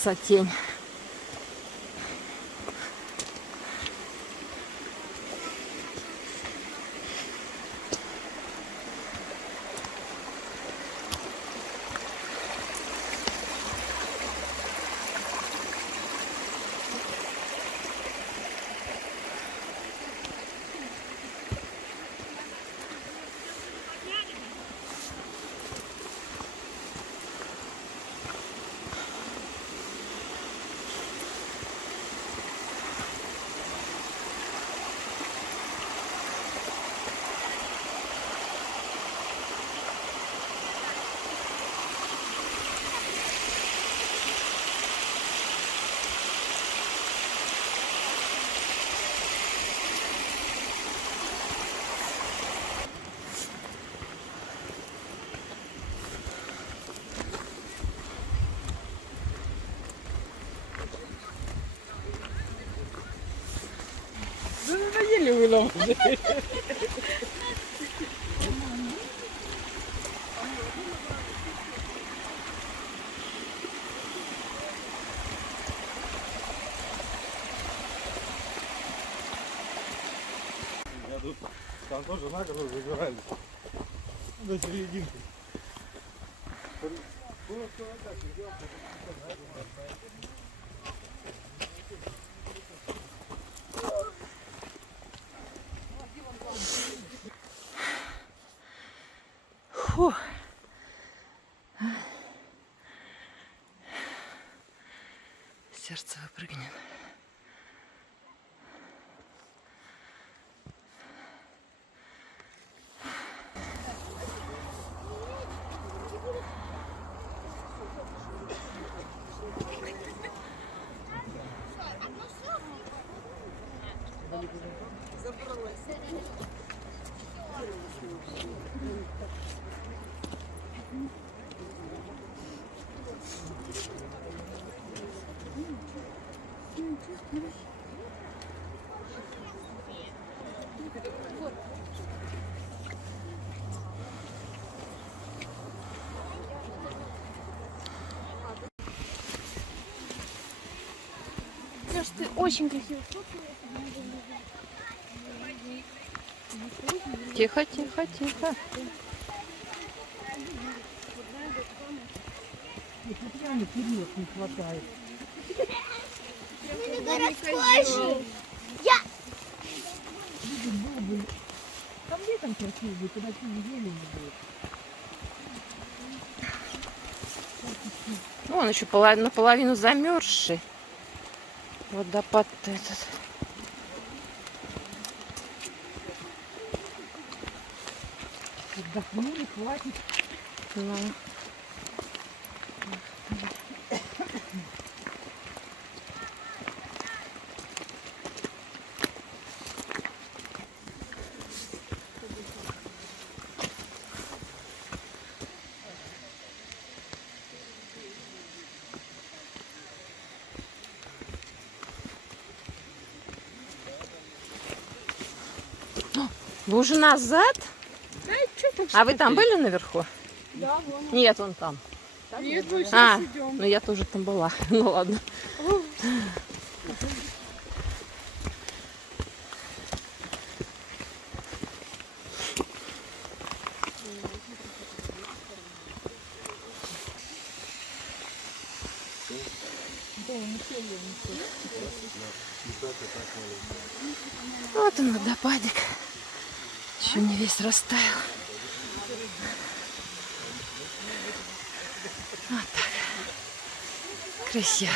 красотень. Да надоели вы нам уже. Там тоже на гору забирали. До серединки. Фу. Сердце выпрыгнет. Лёш, ты очень красиво. Тихо, тихо, тихо. Реально период не хватает. Мы на городской жил. Я... Было бы... Там летом красиво будет, когда зелени будет. Ну, он еще наполовину замерзший. Водопад этот. Отдохнули, хватит. Ну. Вы уже назад? Да, что там? А вы там были наверху? Да, вон. Нет, вон там. Нет, мы сейчас идем. Ну я тоже там была. Ну ладно. Вот он, водопадик. Еще не весь растаял. Вот так. Красиво.